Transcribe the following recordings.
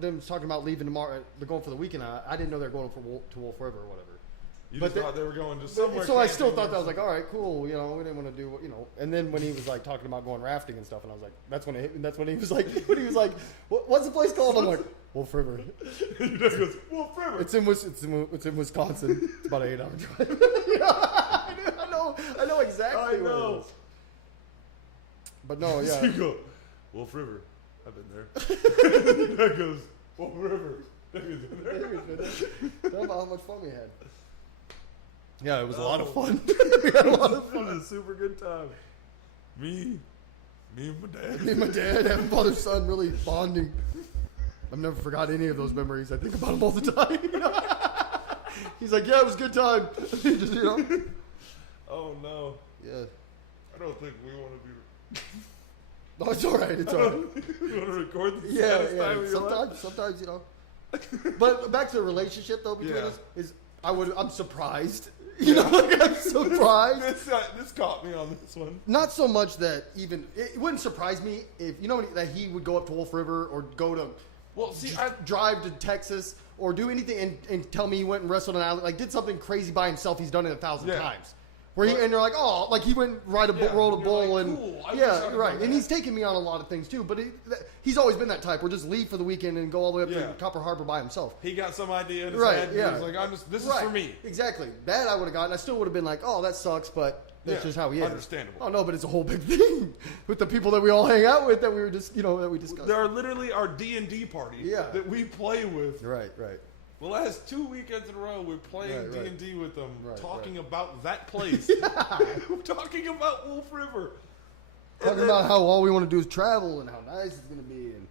them talking about leaving tomorrow. They're going for the weekend. I didn't know they were going to Wolf River or whatever. You just thought they were going just somewhere. So I still thought that. I was like, all right, cool. We didn't want to do, And then when he was like talking about going rafting and stuff, and I was like, that's when he was like, what's the place called? I'm like, Wolf River. Your dad goes, Wolf River. It's in Wisconsin. It's about an 8-hour drive. I know exactly where it is. But no, yeah. So you go, Wolf River. I've been there. That goes, Wolf River. David's been there. Tell about how much fun we had. Yeah, it was a lot of fun. We had a lot of fun. It was a super good time. Me and my dad. Me and my dad having father-son really bonding. I've never forgot any of those memories. I think about them all the time. He's like, yeah, it was a good time. Just, Oh, no. Yeah. I don't think we want to be... No, it's all right. It's all right. You want to record the Yeah. time of your life? Sometimes, But back to the relationship, though, between us, I'm surprised. I'm surprised. This caught me on this one. Not so much that it wouldn't surprise me if, that he would go up to Wolf River or go to, drive to Texas or do anything and tell me he went and wrestled an alley, like did something crazy by himself. He's done it 1,000 times. And you're like, oh, like he went roll a bull like, and cool. Right. And he's taken me on a lot of things too, but he's always been that type. Or just leave for the weekend and go all the way up to Copper Harbor by himself. He got some idea in his head. And he was like, this is for me. Exactly. That I would have gotten. I still would have been like, oh, that sucks, but that's just how he is. Understandable. Oh no, but it's a whole big thing with the people that we all hang out with that we were just that we discussed. There are literally our D&D party that we play with. Right. The last 2 weekends in a row, we're playing D&D with them, talking about that place. We're talking about Wolf River. Talking about how all we want to do is travel and how nice it's going to be. And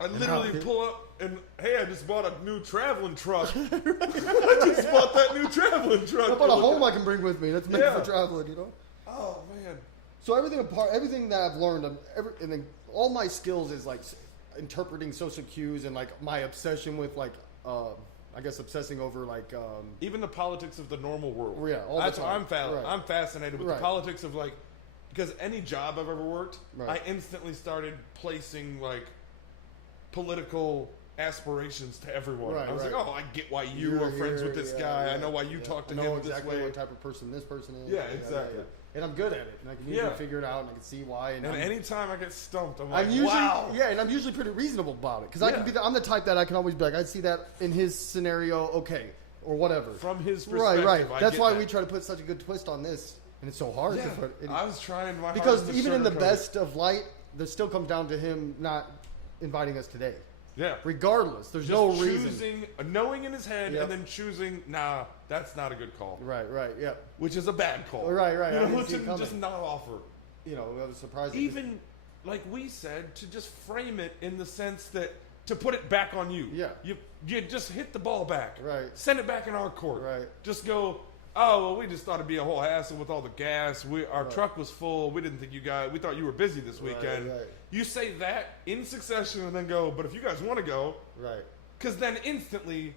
I literally pull up and, hey, I just bought a new traveling truck. I just bought that new traveling truck. I bought a home I can bring with me. That's made for traveling, Oh, man. So everything that I've learned, and then all my skills is like interpreting social cues and like my obsession with like, I guess obsessing over like even the politics of the normal world. Yeah, that's why I'm fascinated with the politics of like, because any job I've ever worked, I instantly started placing like political aspirations to everyone. I was like, oh, I get why you are friends with this guy. I know why you talk to him exactly this way. What type of person this person is. Yeah, exactly. And I'm good at it, and I can usually figure it out, and I can see why. And anytime I get stumped, I'm like, wow. Yeah, and I'm usually pretty reasonable about it because I can be. I'm the type that I can always be like, I see that in his scenario, okay, or whatever. From his perspective, right. That's why we try to put such a good twist on this, and it's so hard. Yeah, I was trying my because hardest to even in the sugarcoat best of light, there still comes down to him not inviting us today. Yeah. Regardless, there's no reason. Knowing in his head and then choosing, nah, that's not a good call. Right, yeah. Which is a bad call. Right. Just not offer. It was surprising. Even, like we said, to just frame it in the sense that, to put it back on you. Yeah. You just hit the ball back. Right. Send it back in our court. Right. Just go, oh, well, we just thought it'd be a whole hassle with all the gas. Our truck was full. We didn't think we thought you were busy this weekend. Right. You say that in succession and then go, but if you guys want to go. Right. Because then instantly,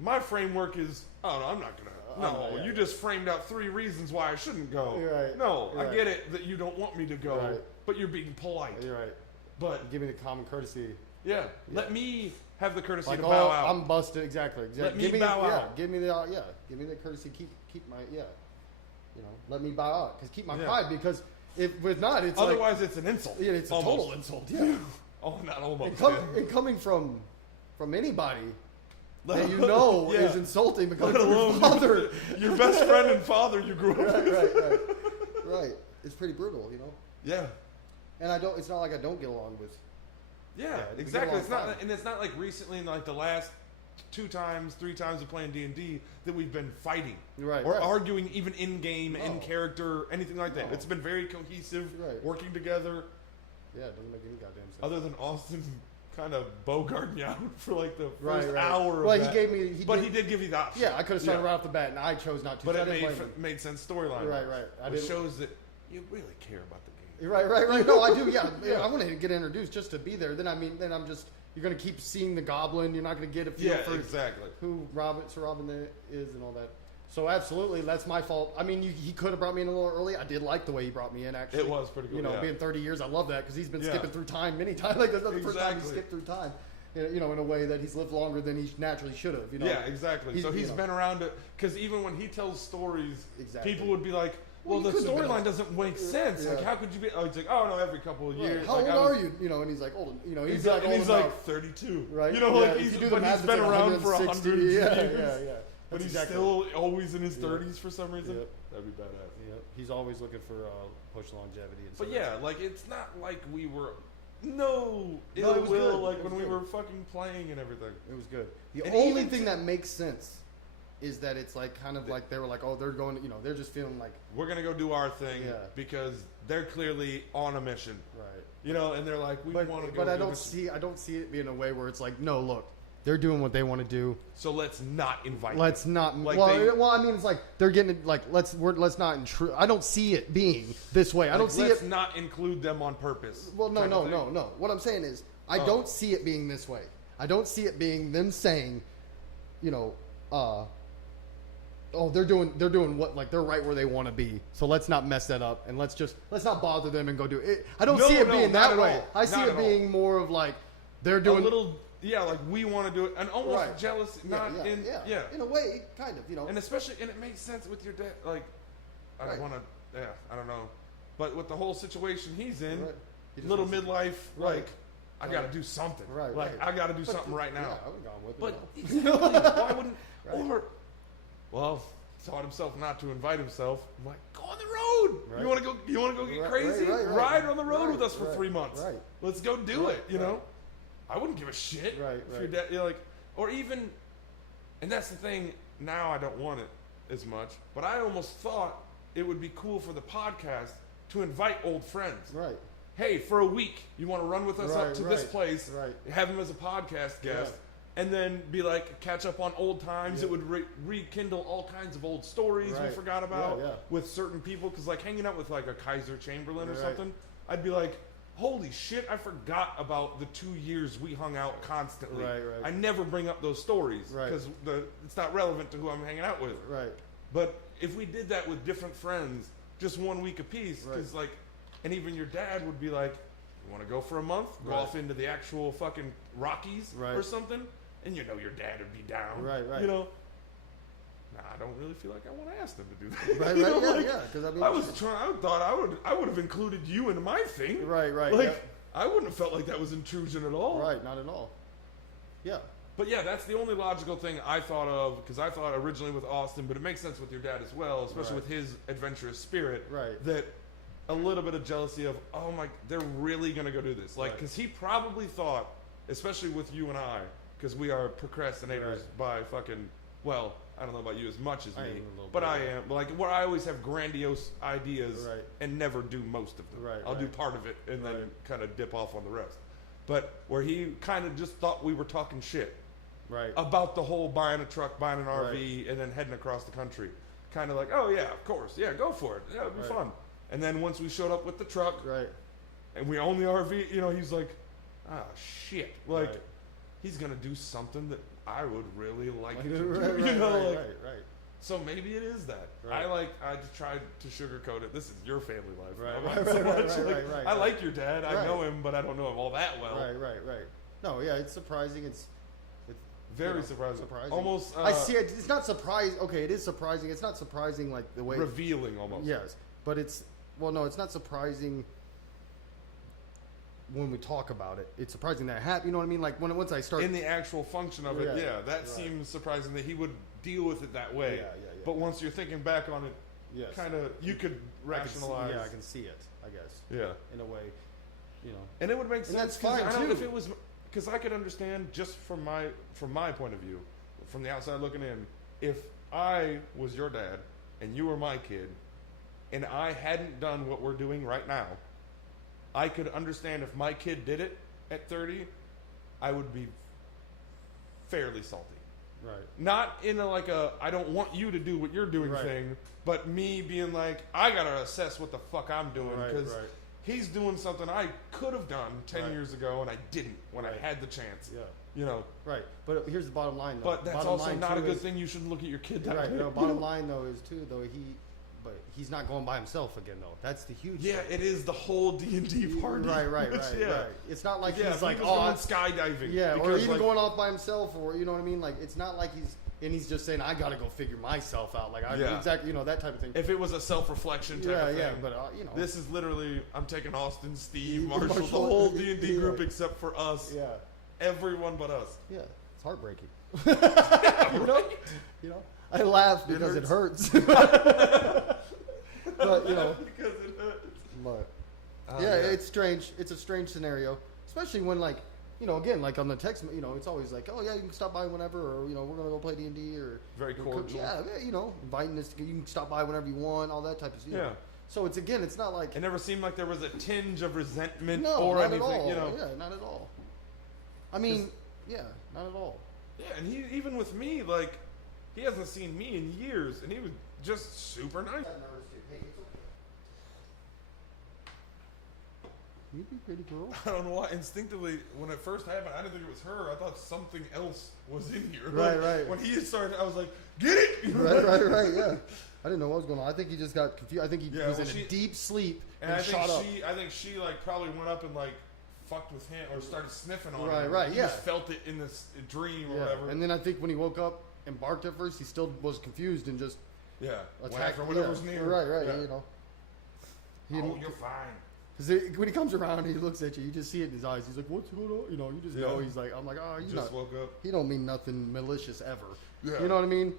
my framework is, oh, no, I'm not going to. No, you just framed out 3 reasons why I shouldn't go. Right. No, I get it that you don't want me to go, but you're being polite. You're right. But give me the common courtety. Yeah. Let me have the courtesy to like, bow out. I'm busted. Exactly. Let me bow out. Give me the courtesy. Keep my let me bow out because keep my pride because if not, it's otherwise it's an insult. Yeah, it's almost a total insult. Yeah. Oh, not almost. And coming from anybody that is insulting because your father, your best friend and father you grew up with. Right. It's pretty brutal, Yeah. And it's not like I don't get along with. Yeah, exactly. It's not like recently, in like the last 2 times, 3 times of playing D&D that we've been fighting or arguing, even in game, in character, anything like that. It's been very cohesive, working together. Yeah, it doesn't make any goddamn sense. Other than Austin kind of bogarting me out for like the first hour. Well, of that. He did give you the option. Yeah, I could have started right off the bat, and I chose not to. But it made sense storyline. Right. It shows that you really care about the game. Right. No, I do. Yeah. I want to get introduced just to be there. Then I'm just. You're gonna keep seeing the goblin. You're not gonna get a feel for exactly who Sir Robin is and all that. So absolutely, that's my fault. I mean, he could have brought me in a little early. I did like the way he brought me in. Actually, it was pretty good. Being 30 years, I love that because he's been skipping through time many times. Like that's not the first time he skipped through time. in a way that he's lived longer than he naturally should have. Yeah, exactly. So he's been around it because even when he tells stories, people would be like, "Well, the storyline doesn't make sense. Like, how could you be?" Oh, he's like, "Oh no, every couple of years." How old are you? And he's like old. He's like 32. Right. He's been around for 100 years. Yeah. But he's still always in his 30s for some reason. Yep. That'd be badass. Yep. He's always looking for push longevity. But like it's not like we were. No, it will like when we were fucking playing and everything. It was good. The only thing that makes sense is that it's like kind of like they were like, oh, they're going, they're just feeling like we're gonna go do our thing because they're clearly on a mission, right? And they're like, we want to go. But I don't see it being a way where it's like, no, look, they're doing what they want to do, so let's not invite. Let's them. not. Like I mean, it's like they're getting like let's not intrude. I don't see it being this way. I don't see let's not include them on purpose. Well, no. What I'm saying is, I don't see it being this way. I don't see it being them saying, they're doing what, like they're right where they want to be. So let's not mess that up, and let's not bother them and go do it. I don't see it being that way. I see it being more of like they're doing a little. Yeah, like we want to do it, and almost jealous. In a way, kind of, And especially, and it makes sense with your dad. Like, I don't want to. Yeah, I don't know, but with the whole situation he's in, little midlife, like. I got to do something. Right. Like, I got to do something right now. Yeah, I would have gone with it. But why wouldn't? Or, taught himself not to invite himself. I'm like, go on the road. Right. You want to go get crazy? Ride on the road with us for 3 months. Right. Let's go do it. You know, I wouldn't give a shit. Right. If your dad, or even, and that's the thing. Now I don't want it as much, but I almost thought it would be cool for the podcast to invite old friends. Right. Hey, for a week, you want to run with us up to this place, have him as a podcast guest, and then be like, catch up on old times. It would rekindle all kinds of old stories we forgot about with certain people. Because like hanging out with like a Kaiser Chamberlain or something, I'd be like, holy shit, I forgot about the 2 years we hung out constantly. I never bring up those stories because it's not relevant to who I'm hanging out with. Right. But if we did that with different friends, just 1 week apiece, because like, and even your dad would be like, you want to go for a month? Go off into the actual fucking Rockies or something? And your dad would be down. Right. I don't really feel like I want to ask them to do that. Because I would have included you in my thing. Right. I wouldn't have felt like that was intrusion at all. Right, not at all. Yeah. But yeah, that's the only logical thing I thought of, because I thought originally with Austin, but it makes sense with your dad as well, especially with his adventurous spirit. Right. That a little bit of jealousy of, oh my, they're really going to go do this. Like, because he probably thought, especially with you and I, because we are procrastinators by fucking, well, I don't know about you as much as me, but I am. Like, where I always have grandiose ideas and never do most of them. I'll do part of it and then kind of dip off on the rest. But where he kind of just thought we were talking shit about the whole buying a truck, buying an RV, and then heading across the country. Kind of like, oh yeah, of course. Yeah, go for it. Yeah, it'll be fun. And then once we showed up with the truck, and we own the RV, he's like, ah, shit. Like, he's going to do something that I would really like him to do. So maybe it is that. I just tried to sugarcoat it. This is your family life. I like your dad. I know him, but I don't know him all that well. Right. No, yeah, it's surprising. It's very surprising. Almost. I see it. It's not surprising. Okay, it is surprising. It's not surprising like the way. Revealing almost. Yes. But it's, well, no, it's not surprising when we talk about it. It's surprising that it happened. You know what I mean? Like, once I start... In the actual function of it, that seems surprising that he would deal with it that way. But once you're thinking back on it, kind of, you could rationalize... I can see it, I guess. Yeah. In a way, And it would make sense. That's fine, I don't too. know if it was... Because I could understand, just from my point of view, from the outside looking in, if I was your dad and you were my kid, and I hadn't done what we're doing right now, I could understand if my kid did it at 30, I would be fairly salty. Right. Not in I don't want you to do what you're doing thing, but me being like, I got to assess what the fuck I'm doing, because he's doing something I could have done 10 years ago, and I didn't when I had the chance. Yeah. Right. But here's the bottom line, though. But that's also not a good thing. You shouldn't look at your kid that way. Bottom line, though, is, too, though, But he's not going by himself again, though. That's the huge thing. It is the whole D&D party. Right. It's not like he's like, going skydiving. Yeah, or even going off by himself, or you know what I mean? Like, it's not like he's just saying, I got to go figure myself out. Like, exactly, that type of thing. If it was a self-reflection type of thing. Yeah, but, This is literally, I'm taking Austin, Steve, Marshall, the whole D&D group except for us. Yeah. Everyone but us. Yeah, it's heartbreaking. You know? I laugh because it hurts. But, because it hurts. But, it's strange. It's a strange scenario, especially when, like, again, like on the text, it's always like, oh yeah, you can stop by whenever, or we're gonna go play D&D, or very cordial. Yeah, inviting us. You can stop by whenever you want, all that type of stuff. Yeah. So it's not like it never seemed like there was a tinge of resentment or not anything. At all. Yeah, not at all. I mean, not at all. Yeah, and he even with me, like, he hasn't seen me in years, and he was just super nice. You'd be pretty cool. I don't know why. Instinctively, when it first happened, I didn't think it was her. I thought something else was in here. Right. When he started, I was like, "Get it!" Right. Yeah. I didn't know what was going on. I think he just got confused. I think he was in a deep sleep and shot up. I think she like probably went up and like fucked with him or started sniffing on him. Right. He just felt it in this dream or whatever. And then I think when he woke up and barked at first, he still was confused and just attacked whatever's near. Right. Yeah. You're fine. Because when he comes around and he looks at you, you just see it in his eyes. He's like, "What's going on?" You just know. He's like, "I'm like, oh, you just woke up." He don't mean nothing malicious ever. Yeah. You know what I mean?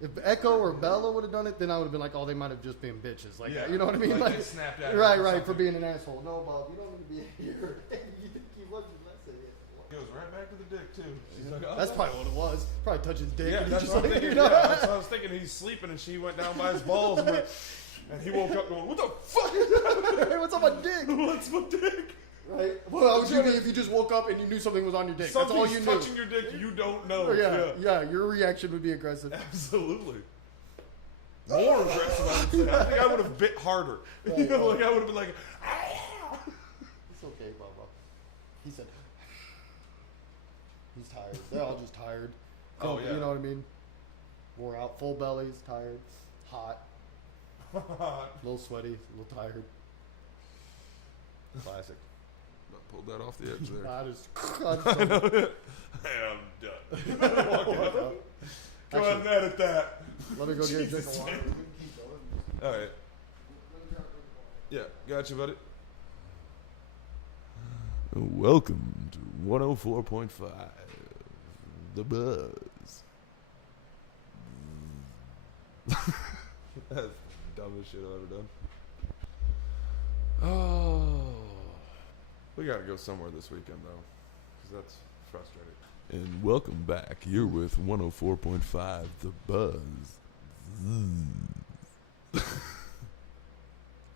If Echo or Bella would have done it, then I would have been like, "Oh, they might have just been bitches." Like, you know what I mean? Like they snapped at right, for being an asshole. No, Bob, you don't need to be here. You think he wasn't listening? It goes right back to the dick too. She's like, that's probably what it was. Probably touch his dick. Yeah, and that's just what like, I'm thinking. That's what I was thinking. He's sleeping, and she went down by his balls. And he woke up going, "What the fuck? Hey, what's on my dick? What's my dick?" Right. Well, how would you be if you just woke up and you knew something was on your dick? That's all you knew. Touching your dick, you don't know. Yeah. Your reaction would be aggressive. Absolutely. More aggressive, I would say. I think I would have bit harder. Right, like I would have been like, "Ah!" It's okay, Bubba. He said, he's tired. They're all just tired. Oh, yeah. You know what I mean? Wore out, full bellies, tired, hot. A little sweaty, a little tired. Classic. Pulled that off the edge there. I just I'm done. Walk out. Go ahead and edit that. Let me go get a drink of water. All right. Yeah, got you, buddy. Welcome to 104.5, The Buzz. That's the dumbest shit I've ever done. Oh. We gotta go somewhere this weekend, though, because that's frustrating. And welcome back. You're with 104.5, The Buzz.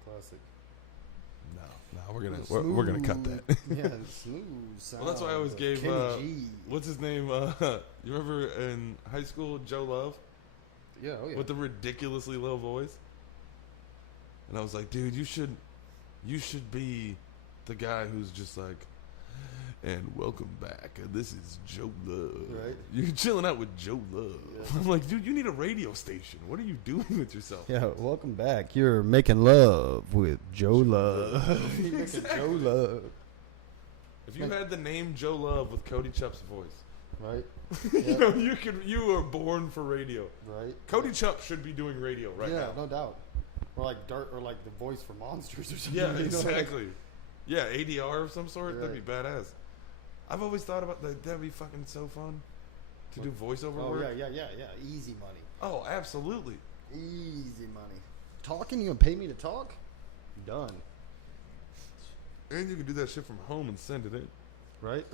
Classic. No, we're gonna cut that. Yeah, smooth sound. Well, that's why I always gave what's his name? You remember in high school, Joe Love? Yeah, oh yeah. With the ridiculously low voice. And I was like, dude, you should be the guy who's just like, and welcome back. This is Joe Love. Right. You're chilling out with Joe Love. Yeah. I'm like, dude, you need a radio station. What are you doing with yourself? Yeah, welcome back. You're making love with Joe Love. Exactly. Joe Love. If you had the name Joe Love with Cody Chupp's voice. Right. You were born for radio. Right. Cody Chupp should be doing radio right now. Yeah, no doubt. Or like or like the voice for Monsters or something. Yeah, exactly. Yeah, ADR of some sort. Right. That'd be badass. I've always thought about that. That'd be fucking so fun to do voiceover work. Yeah. Easy money. Oh, absolutely. Easy money. Talking? You gonna pay me to talk? Done. And you can do that shit from home and send it in. Right.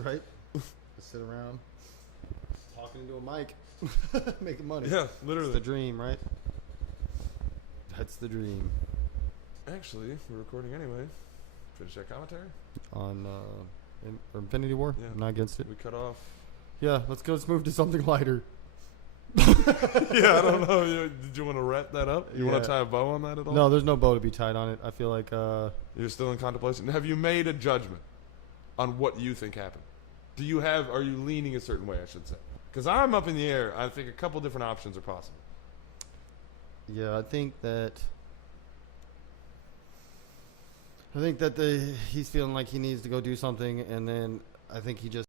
Just sit around talking into a mic, making money. Yeah, literally. It's the dream, right? That's the dream. Actually, we're recording anyway. Finish that commentary on Infinity War. Yeah. I'm not against it. We cut off. Yeah, let's move to something lighter. Yeah, I don't know. Did you want to wrap that up? You want to tie a bow on that at all? No, there's no bow to be tied on it. I feel like you're still in contemplation. Have you made a judgment on what you think happened? Are you leaning a certain way, I should say? Because I'm up in the air. I think a couple different options are possible. Yeah, I think that he's feeling like he needs to go do something, and then I think he just